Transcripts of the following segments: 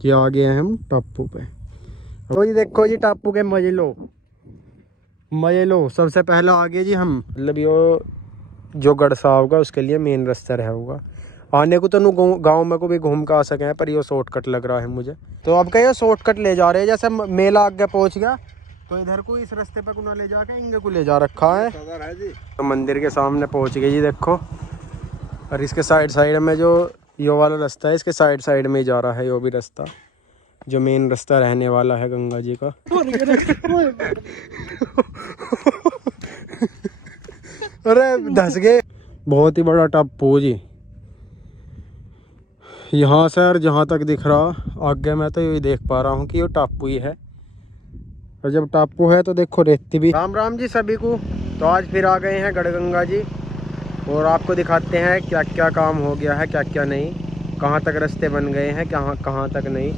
कि आ गए हैं हम टापू पे। तो जी देखो जी टापू के मजे लो, मजे लो। सबसे पहला आगे जी हम मतलब यो जो गड़सा होगा उसके लिए मेन रास्ता रहा होगा आने को। तो गांव में को भी घूम के आ सके हैं, पर ये शॉर्टकट लग रहा है मुझे। तो अब क्या ये शॉर्टकट ले जा रहे हैं, जैसे मेला आगे पहुंच गया तो इधर को इस रास्ते पे कुना ले जाके इंगे को ले जा रखा है। तो मंदिर के सामने पहुंच गए जी देखो। और इसके साइड साइड में जो यो वाला रास्ता है, इसके साइड साइड में ही जा रहा है यो भी रास्ता, जो मेन रास्ता रहने वाला है गंगा जी का। अरे धस गए। बहुत ही बड़ा टापू जी यहाँ से। और जहाँ तक दिख रहा आगे मैं तो यही देख पा रहा हूँ कि ये टापू ही है। और जब टापू है तो देखो रेती भी। राम राम जी सभी को। तो आज फिर आ गए हैं गढ़गंगा जी और आपको दिखाते हैं क्या क्या काम हो गया है, क्या क्या नहीं, कहाँ तक रास्ते बन गए हैं, कहाँ तक नहीं।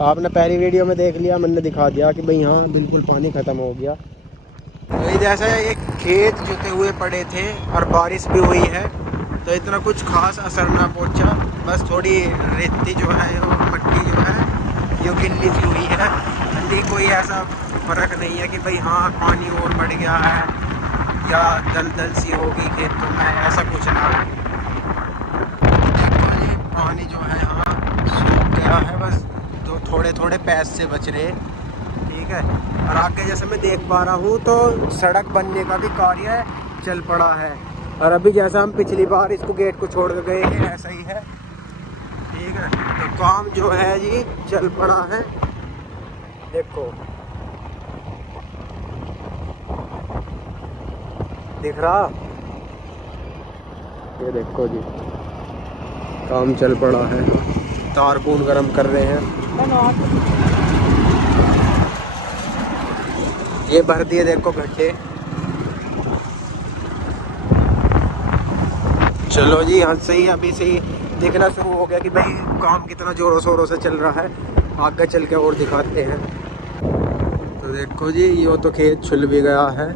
आपने पहली वीडियो में देख लिया, मैंने दिखा दिया कि भाई यहाँ बिल्कुल पानी ख़त्म हो गया। तो जैसे एक खेत जुते हुए पड़े थे और बारिश भी हुई है तो इतना कुछ खास असर ना पहुँचा। बस थोड़ी रेती जो है वो मट्टी जो है ये गिल्ली सी हुई है। कोई ऐसा फ़र्क नहीं है कि भाई हाँ पानी और बढ़ गया है या दलदल सी होगी खेतों में, ऐसा कुछ ना। पानी जो है यहाँ सूख गया है, बस जो थोड़े थोड़े पैस से बच रहे, ठीक है। और आगे जैसे मैं देख पा रहा हूँ तो सड़क बनने का भी कार्य चल पड़ा है। और अभी जैसा हम पिछली बार इसको गेट को छोड़ कर गए हैं ऐसा ही है, ठीक है। तो काम जो है जी चल पड़ा है, देखो दिख रहा, ये देखो जी काम चल पड़ा है। तार पून गर्म कर रहे हैं, ये भर दिए देखो गड्ढे। चलो जी यहाँ से ही अभी से ही देखना शुरू हो गया कि भाई काम कितना जोरों शोरों से चल रहा है। आगे चल के और दिखाते हैं। तो देखो जी यो तो खेत छुल भी गया है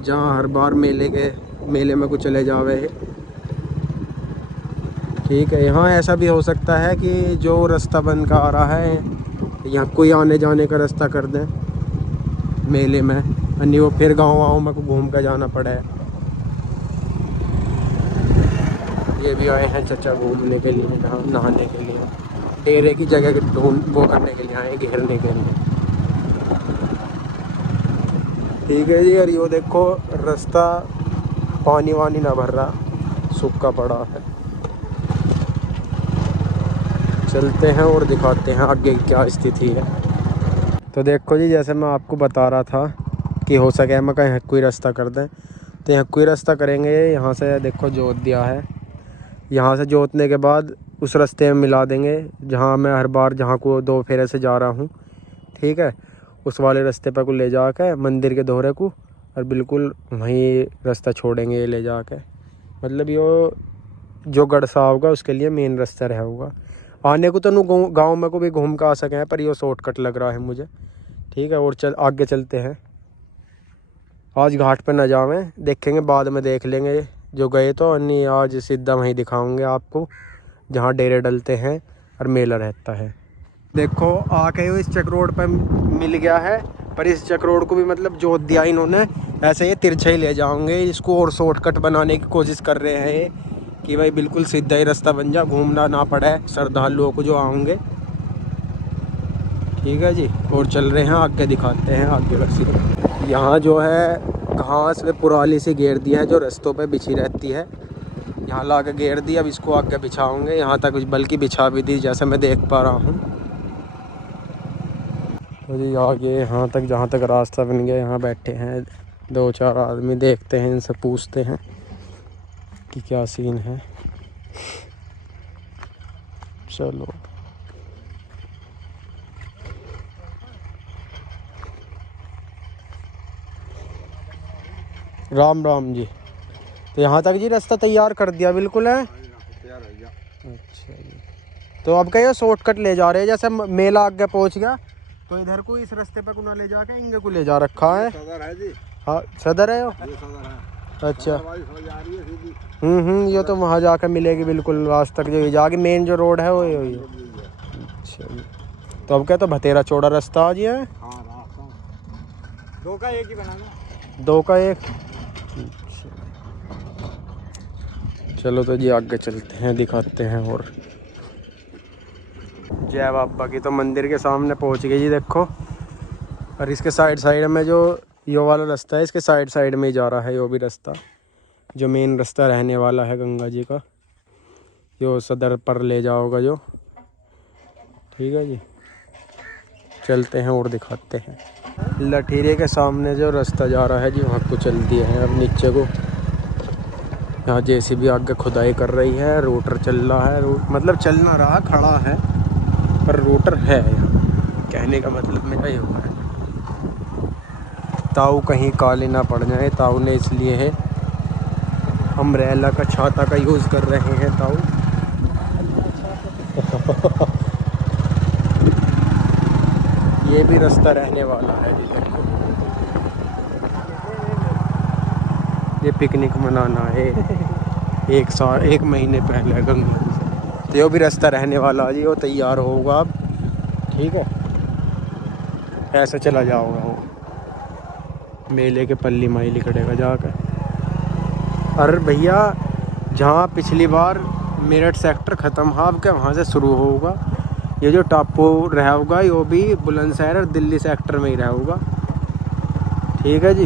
जहाँ हर बार मेले में कुछ चले जावे है, ठीक है। यहाँ ऐसा भी हो सकता है कि जो रास्ता बन का आ रहा है यहाँ कोई आने जाने का रास्ता कर दें मेले में, अन्य वो फिर गाँव में को घूम कर जाना पड़े। ये भी आए हैं चचा घूमने के लिए, नहाने के लिए, डेरे की जगह ढूंढ वो करने के लिए आए, घेरने के लिए, ठीक है जी। और ये देखो रास्ता पानी वानी ना भर रहा, सूखा पड़ा है। चलते हैं और दिखाते हैं आगे क्या स्थिति है। तो देखो जी जैसे मैं आपको बता रहा था कि हो सके मैं कहीं कोई रास्ता कर दें, तो यहाँ कोई रास्ता करेंगे। यहाँ से देखो जोत दिया है, यहाँ से जोतने के बाद उस रास्ते में मिला देंगे जहाँ मैं हर बार जहाँ को 2 फेरे से जा रहा हूँ, ठीक है। उस वाले रास्ते पर को ले जाकर मंदिर के दोहरे को और बिल्कुल वहीं रास्ता छोड़ेंगे ये ले जाके। मतलब ये जो गड़सा होगा उसके लिए मेन रास्ता रहा होगा आने को। तो गांव में को भी घूम के आ सके हैं, पर ये शॉर्टकट लग रहा है मुझे, ठीक है। और आगे चलते हैं। आज घाट पर न जावें, देखेंगे बाद में, देख लेंगे जो गए तो नहीं। आज सीधा वहीं दिखाऊंगे आपको जहाँ डेरे डलते हैं और मेला रहता है। देखो आके इस चक रोड पर मिल गया है, पर इस चक रोड को भी मतलब जोत दिया इन्होंने, ऐसे ये तिरछा ही ले जाओगे इसको और शॉर्टकट बनाने की कोशिश कर रहे हैं ये कि भाई बिल्कुल सीधा ही रास्ता बन जा, घूमना ना पड़े श्रद्धालुओं को जो आएंगे, ठीक है जी। और चल रहे हैं आगे, दिखाते हैं आगे रास्ते। यहाँ जो है घास में पुराली सी घेर दिया है जो रास्तों पे बिछी रहती है, यहाँ ला के घेर दी। अब इसको आगे बिछाओगे, यहाँ तक बल्कि बिछा भी दी जैसे मैं देख पा रहा हूँ। तो जी आगे यहाँ तक जहाँ तक रास्ता बन गया, यहाँ बैठे हैं 2-4 आदमी, देखते हैं इनसे पूछते हैं कि क्या सीन है। चलो राम राम जी। तो यहाँ तक जी रास्ता तैयार कर दिया बिल्कुल है, अच्छा जी। तो अब क्या ये शॉर्टकट ले जा रहे हैं, जैसे मेला आगे पहुँच गया तो इधर को इस रास्ते पे कुना ले जाके इंगे को ले जा रखा है। सदर है जी, हाँ सदर है ये सदर है। अच्छा ये ये तो वहाँ जाकर मिलेगी बिल्कुल लास्ट तक, जो जाके मेन जो रोड है वो यही है। अच्छा जी, तो अब क्या तो भतेरा चौड़ा रास्ता आ गया है। हाँ रास्ता दो का एक ही बनाना। दो का एक। चलो तो जी आगे चलते हैं, दिखाते हैं। और जय बाबा की तो मंदिर के सामने पहुंच गए जी देखो। और इसके साइड साइड में जो यो वाला रास्ता है, इसके साइड साइड में ही जा रहा है यो भी रास्ता, जो मेन रास्ता रहने वाला है गंगा जी का, जो सदर पर ले जाओगा जो। ठीक है जी, चलते हैं और दिखाते हैं। लठीरे के सामने जो रास्ता जा रहा है जी, वहाँ को चल दिए हैं अब नीचे को। यहाँ जेसीबी आगे खुदाई कर रही है, रोटर चल रहा है, मतलब चल ना रहा, खड़ा है पर रोटर है यहाँ। कहने का मतलब मेरा ये हुआ है, ताऊ कहीं काले ना पड़ जाए, ताऊ ने इसलिए है अम्ब्रेला का छाता का यूज़ कर रहे हैं ताऊ। ये भी रास्ता रहने वाला है जी देखो। ये पिकनिक मनाना है एक महीने पहले गंगा से, तो ये भी रास्ता रहने वाला है जी। वो तैयार होगा अब, ठीक है, ऐसे चला जाओगा वो मेले के पल्ली माई लिखड़ेगा जाकर। अरे भैया, जहाँ पिछली बार मेरठ सेक्टर ख़त्म हुआ, अब क्या वहाँ से शुरू होगा। ये जो टापू रहेगा ये भी बुलंदशहर और दिल्ली सेक्टर में ही रहेगा। ठीक है जी,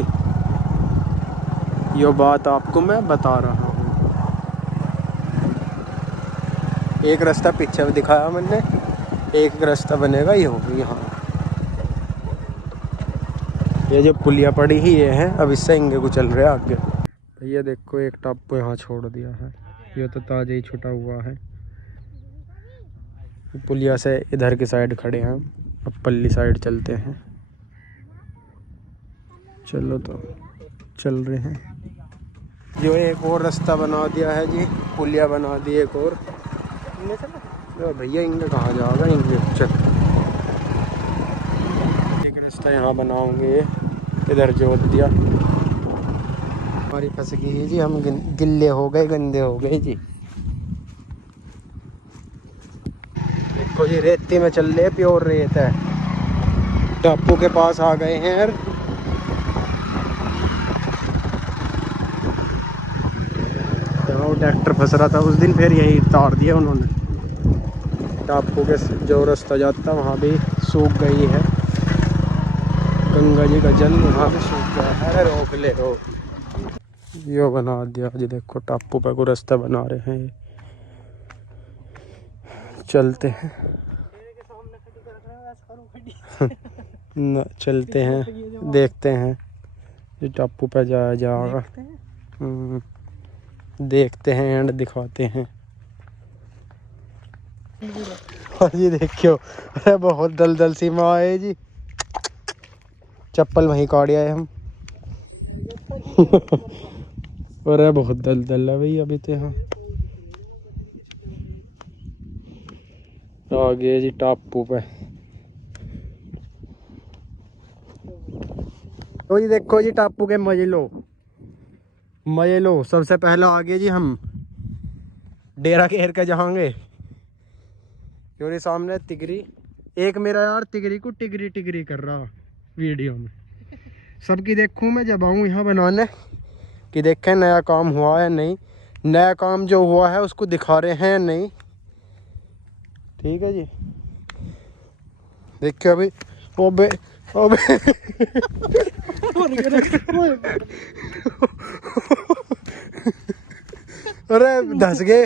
ये बात आपको मैं बता रहा हूँ। एक रास्ता पीछे में दिखाया मैंने, एक रास्ता बनेगा ये होगा यहाँ। ये जो पुलिया पड़ी ही ये है, अब इससे इंगे को चल रहे हैं आगे। भैया देखो एक टापू यहाँ छोड़ दिया है, ये तो ताज़ा ही छुटा हुआ है। पुलिया से इधर की साइड खड़े हैं, अब पल्ली साइड चलते हैं। चलो तो चल रहे हैं। जो एक और रास्ता बना दिया है जी, पुलिया बना दी एक और। तो भैया इंगे कहाँ जाएगा, इंगे चल। एक रास्ता यहाँ बनाओगे, इधर जोत दिया। हमारी फंस गई जी, हम गिल्ले हो गए, गंदे हो गए जी। देखो जी रेती में चल रहे, प्योर रेत है। टापू के पास आ गए हैं यार। वो ट्रैक्टर फंस रहा था उस दिन, फिर यही तार दिया उन्होंने। टापू के जो रास्ता जाता वहाँ भी सूख गई है, गंगा जी का जल वहाँ भी सूख गया है। अरे रोक ले रोक। यो बना दिया जी देखो, टापू पे को रास्ता बना रहे हैं। चलते हैं न, चलते हैं, देखते हैं ये टापू पे जाया जाएगा। देखते हैं एंड दिखाते हैं। और ये देखियो, अरे बहुत दलदल सी में आए जी, चप्पल वहीं काट आए हम। अरे बहुत दलदल है भाई अभी तो। यहाँ आ गए जी टापू पे। तो जी देखो जी टापू के मजे लो, मजे लो। सबसे पहले आगे जी हम डेरा घेर के जाएंगे, क्योंकि सामने तिगरी, एक मेरा यार तिगरी को टिगरी टिगरी कर रहा वीडियो में। सबकी देखूं मैं जब आऊँ यहाँ बनाने कि देखें नया काम हुआ है नहीं, नया काम जो हुआ है उसको दिखा रहे हैं नहीं। ठीक है जी, देखिए अभी ओबे ओबे अरे धस गए।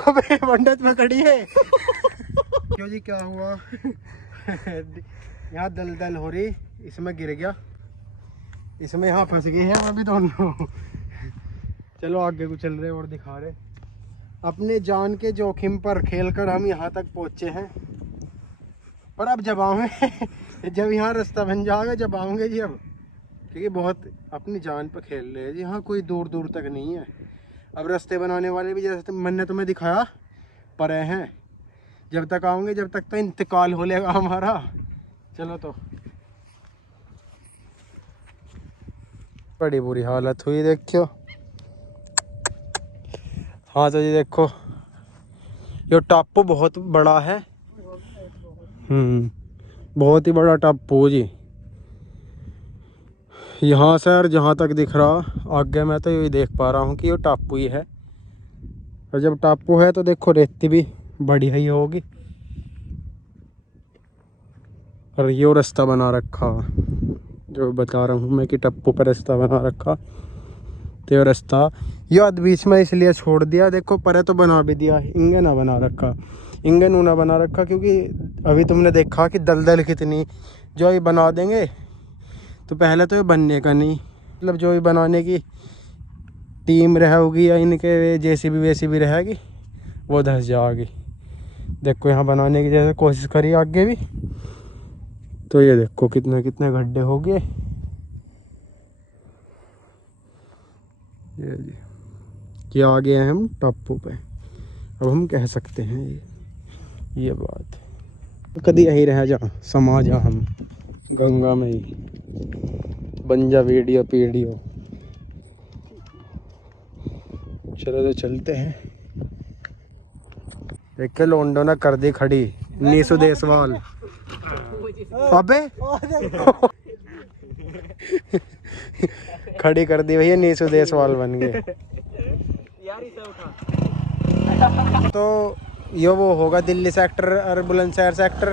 अबे मंडत में खड़ी है। क्यों जी क्या हुआ? यहाँ दलदल हो रही, इसमें गिर गया, इसमें यहाँ फंस गए हैं अभी दोनों। चलो आगे को चल रहे और दिखा रहे। अपने जान के जोखिम पर खेलकर हम यहाँ तक पहुँचे हैं, पर अब जब आऊँगे जब यहाँ रास्ता बन जाएगा जब आऊँगे जी, अब क्योंकि बहुत अपनी जान पर खेल रहे हैं जी। यहाँ कोई दूर दूर तक नहीं है। अब रास्ते बनाने वाले भी जैसे मैंने तुम्हें दिखाया परे हैं, जब तक आऊँगे जब तक तो इंतकाल हो लेगा हमारा। चलो तो बड़ी बुरी हालत हुई देखियो। हाँ तो जी देखो ये टापू बहुत बड़ा है। बहुत ही बड़ा टापू जी। यहाँ से यार जहाँ तक दिख रहा आगे मैं तो यही देख पा रहा हूँ कि ये टापू ही है। और जब टापू है तो देखो रेती भी बढ़िया ही होगी। और ये रास्ता बना रखा जो बता रहा हूँ मैं कि टापू पर रास्ता बना रखा। तो ये रास्ता ये बीच में इसलिए छोड़ दिया देखो, परे तो बना भी दिया, इंगे ना बना रखा, इंगे ना बना रखा क्योंकि अभी तुमने देखा कि दलदल कितनी। जो ये बना देंगे तो पहले तो ये बनने का नहीं, मतलब जो ये बनाने की टीम रहेगी या इनके जेसीबी वेसीबी रहेगी वो धंस जाएगी। देखो यहाँ बनाने की जैसे कोशिश करी आगे भी, तो ये देखो कितने कितने गड्ढे हो गए। ये आ गए हैं हम टापू पे। अब हम कह सकते हैं ये बात कभी यही रह जा समा जा हम गंगा में ही बन जा वीडियो पीडियो। चलो तो चलते हैं। देख के लोंडो ने कर दी खड़ी नीसू देसवाल। अबे खड़ी कर दी भैया, नीसू देसवाल बन गए। तो ये वो होगा दिल्ली सेक्टर और बुलंदशहर सेक्टर।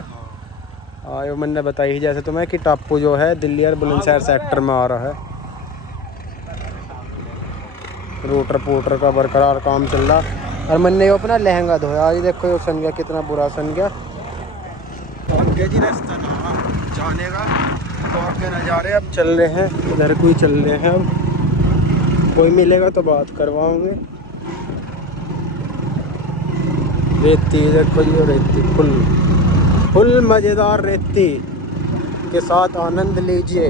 हाँ ये मैंने बताई ही जैसे तुम्हें कि टापू जो है दिल्ली और बुलंदशहर सेक्टर में आ रहा है। रूटर पूटर का बरकरार काम चल रहा। और मैंने अपना लहंगा धोया आज देखो ये सन गया, कितना बुरा सन गया। जी रास्ता ना जाने का तो आगे नज़ारे अब चल रहे हैं, इधर कोई चल रहे हैं। अब कोई मिलेगा तो बात करवाओगे। रेती देखो जी, रेती फुल फुल मज़ेदार रेती के साथ आनंद लीजिए।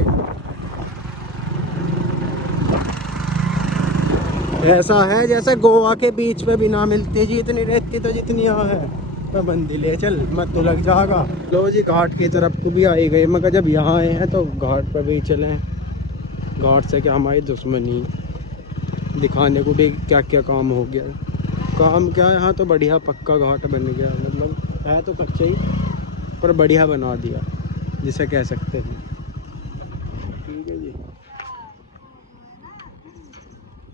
ऐसा है जैसे गोवा के बीच पे भी ना मिलती जी इतनी रेती, तो जितनी यहाँ है पाबंदी ले चल मत तो लग जाएगा। लो जी घाट की तरफ को भी आई गए, मगर जब यहाँ आए हैं तो घाट पर भी चलें। घाट से क्या हमारी दुश्मनी दिखाने को भी क्या क्या काम हो गया। काम क्या है, यहाँ तो बढ़िया पक्का घाट बन गया, मतलब है तो कच्चा ही पर बढ़िया बना दिया जिसे कह सकते हैं। ठीक है जी।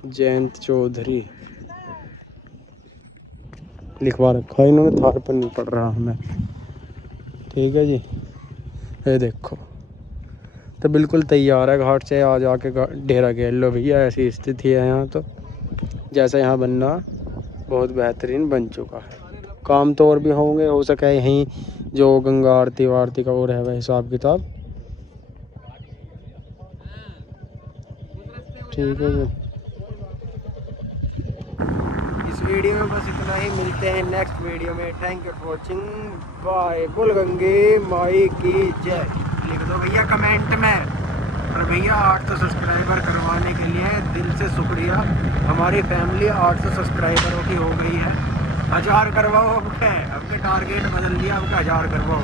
जयंत चौधरी लिखवा रखा है इन्होंने, थार पर नहीं पड़ रहा हमें। ठीक है जी। ये देखो तो बिल्कुल तैयार है घाट से आ जाके डेरा घेर लो भैया। ऐसी स्थिति है यहाँ तो, जैसा यहाँ बनना बहुत बेहतरीन बन चुका है। काम तो और भी होंगे, हो सके यहीं जो गंगा आरती वारती का वो रहे हुआ हिसाब किताब। ठीक है जी। इस वीडियो में बस इतना ही, मिलते हैं नेक्स्ट वीडियो में। Thank you for watching, bye. बोल गंगे माई की जय लिख दो भैया कमेंट में। और भैया 800 सब्सक्राइबर करवाने के लिए दिल से शुक्रिया। हमारी फैमिली 800 सब्सक्राइबरों की हो गई है। 1000 करवाओ, अब के टारगेट बदल दिया, अब 1000 करवाओ।